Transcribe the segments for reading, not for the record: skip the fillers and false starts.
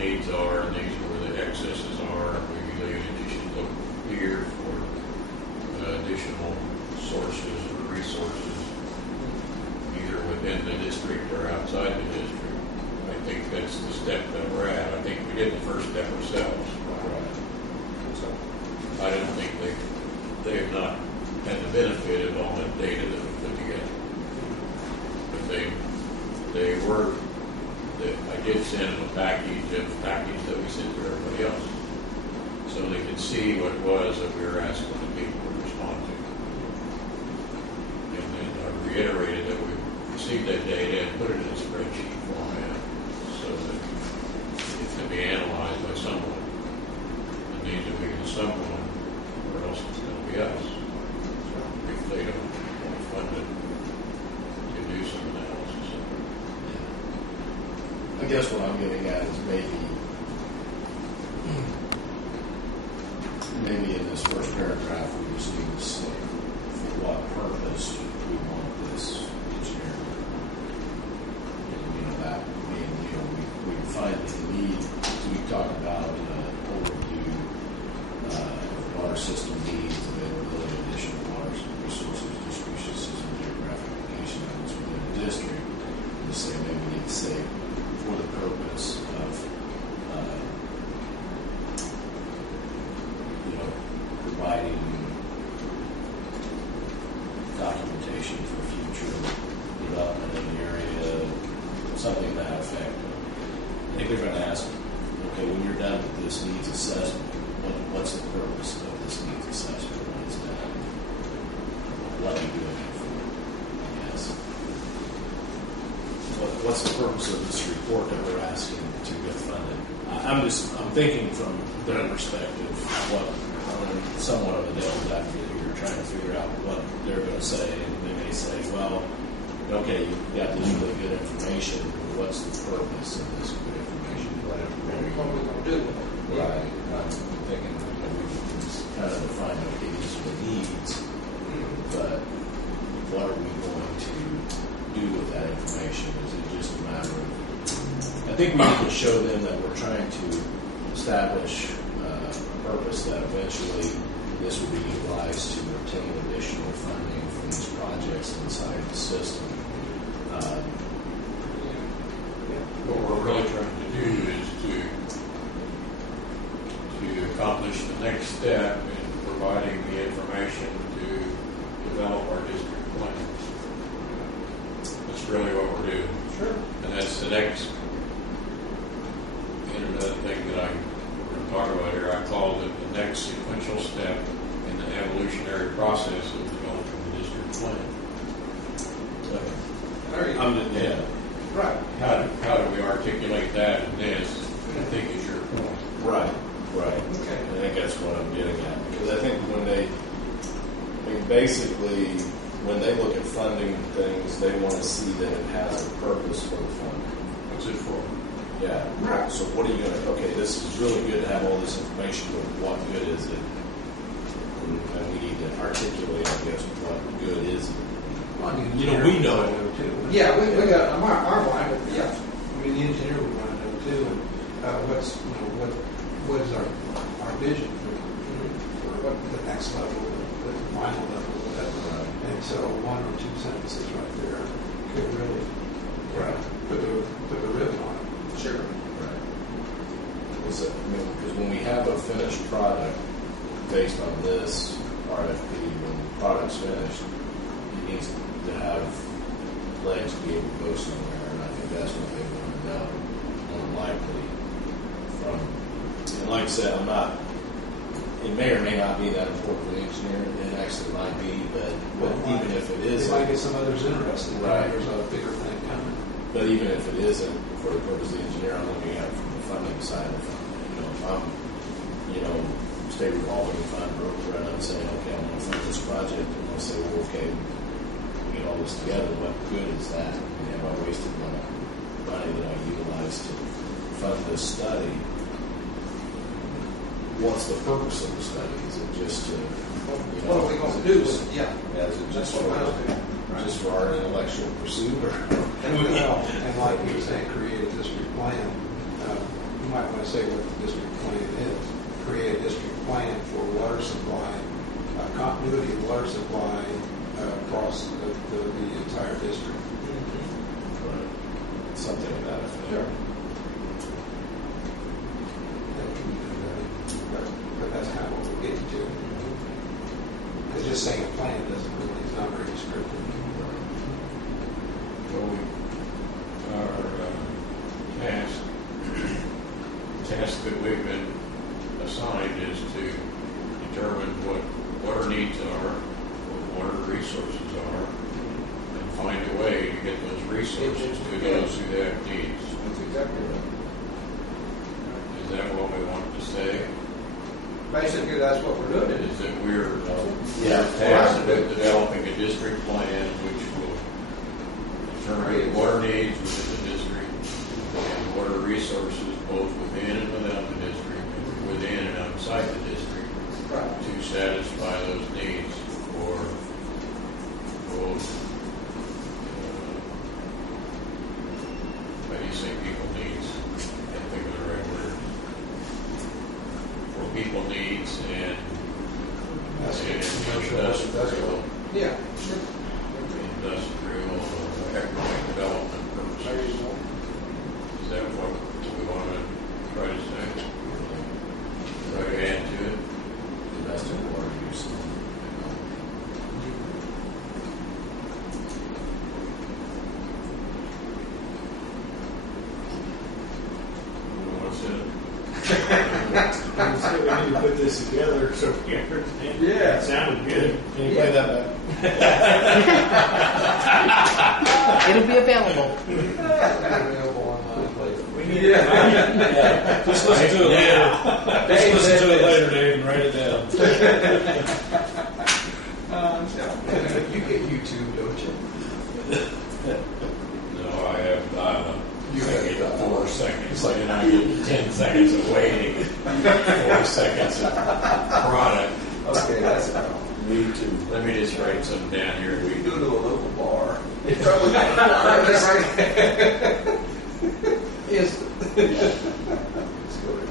needs are, and these are where the excesses are, and we believe that you should look here for additional sources or resources, either within the district or outside the district. I think that's the step that we're at. I think we did the first step ourselves. Right. So I don't think they have not had the benefit of all that data that we put together. But I did send them a package that we sent to everybody else, so they could see what it was that we were asking the people to respond to. And then I reiterated that we received that data and put it in a spreadsheet format so that it can be analyzed by someone. It needs to be someone, or else it's going to be us. If they don't want to fund it to do some analysis. I guess what I'm getting at is maybe in this first paragraph we just need to say for what purpose we want this engineering. And, that being, we find the need. We talk about overview water system needs, availability of additional water resources, distribution system, geographic location items within the district. We say maybe we need to say for the purpose of providing documentation for future development in the area, something to that effect. I think they're going to ask, okay, when you're done with this needs assessment, what's the purpose of this needs assessment when it's done? What are you doing it for? I guess. What's the purpose of this report that we're asking to get funded? I'm thinking from their perspective, somewhat of a devil's advocate here, trying to figure out what they're going to say, and they may say, well, okay, you've got this really good information, but what's the purpose of this good information? What are we going to do? Right. I'm thinking we kind of define, okay, these are the needs, but what are we going to do with that information? Is it just a matter of, I think we need to show them that we're trying to establish a purpose that eventually this will be utilized to obtain additional funding for these projects inside the system. What we're really trying to do is to accomplish the next step in providing the information to develop our district plan. That's really what we're doing. Sure. And that's the next, another thing that we're going to talk about here. I called it the next sequential step in the evolutionary process of developing the district plan. Yeah. Right. How do we articulate that in this? I think is your point. Right. Okay. I think that's what I'm getting at. Because I think basically, when they look at funding things, they want to see that it has a purpose for the funding. What's it for? Yeah. Right. So what are you going to, okay, this is really good to have all this information, but what good is it? And we need to articulate, I guess, what good is it? Well, we know it. Yeah, we got our mind. Yeah, I mean the engineer would want to know too, and what is our vision for what the next level, the final level, whatever. And so 1 or 2 sentences right there could really put the ribbon on it. Sure. Right. Because when we have a finished product based on this RFP, when the product's finished, it needs to have legs to be able to go somewhere, and I think that's what they want to know, more likely. And like I said, it may or may not be that important for the engineer, it actually might be, but even if it is, they might get some others interested. Right. There's a bigger thing coming. But even if it isn't for the purpose of the engineer, I'm looking at it from the funding side of it. If I'm, state revolving fund broker, and I'm saying, okay, I'm going to fund this project, and I'll say, well, okay, we get all this together, what good is that? Have I wasted money that I utilized to fund this study? What's the purpose of the study? Is it just to, what are we going to do? Is it just for our intellectual pursuit, or? And like you were saying, create a district plan. You might want say what the district plan is. Create a district plan for water supply, continuity of water supply across the entire district. Something like that. Sure. That can be done, but that's kind of what we're getting to. Because just saying a plan doesn't really, it's not very descriptive. Well, our task that we've been assigned is to determine what water needs are, what water resources are, and find a way to get those resources to those who have needs. That's exactly right. Is that what we want to say? Basically, that's what we're doing. Is that we're Yeah. tasked with developing a district plan which will determine water needs within the district and water resources both within and without the district, within and outside the district, Right. to satisfy those needs for both, how do you say people needs? I can't think of the right word. For people needs and industrial, Yeah, sure. industrial, economic development purposes. Is that what we want to try to say? Try to add to it? Domestic water use. What's it? So we need to put this together so we understand. Yeah. It sounded good. Can you play that back? It'll be available. Available online later. We need yeah. Just listen to it later. Just listen to it later, Dave, and write it down. You get YouTube, don't you? No, I have, you get 4 seconds, and I get 10 seconds of waiting, 4 seconds of product. Okay, that's a problem. Me too. Let me just write something down here. We go to a local bar. It's probably that's right. Yes. Let's go to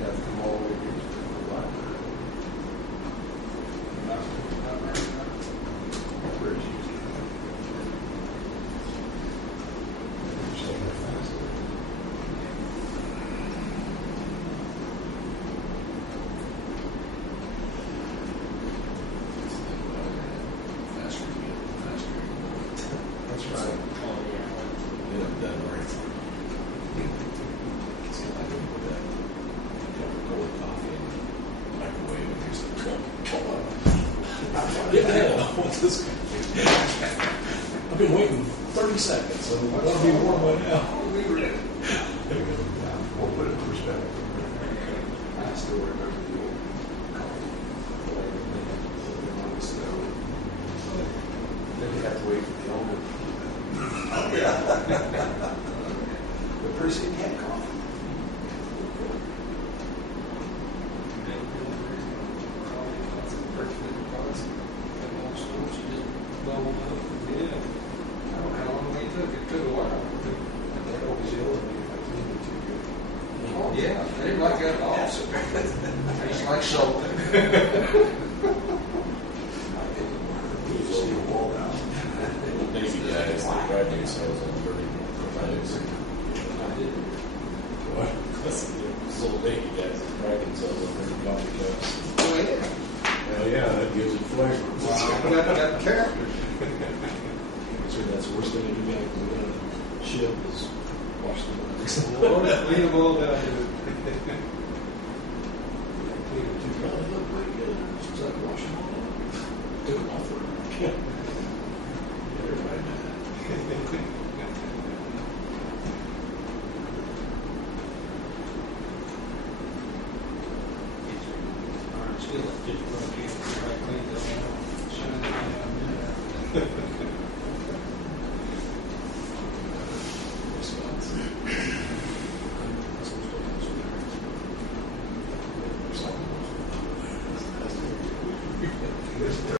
have to come all the way to the library. Where's you? That's right. Yeah, that right. See, I didn't put that Coca-Cola coffee in the microwave and use the cup. Yeah, what's this? I've been waiting 30 seconds, so I want to be warm by now. We'll put it in perspective. I still remember the old coffee. On the stove. Then you have to wait for the owner. Oh, yeah. The person had coffee. I don't know how long it took. It took a while. They always yell at me if I clean it too good. Oh, yeah. They didn't like that at all. I just like salt. Steal wall down. Lazy guys that drive themselves on dirty roads. What? Those old lady guys that drive themselves on dirty coffee cups. Oh, yeah. Hell yeah, that gives it flavor. That character. So that's the worst thing to do back to the ship is wash the legs. Leave them all down here. Well, they look pretty good. Just like wash them all up. Took them off for a everybody mad.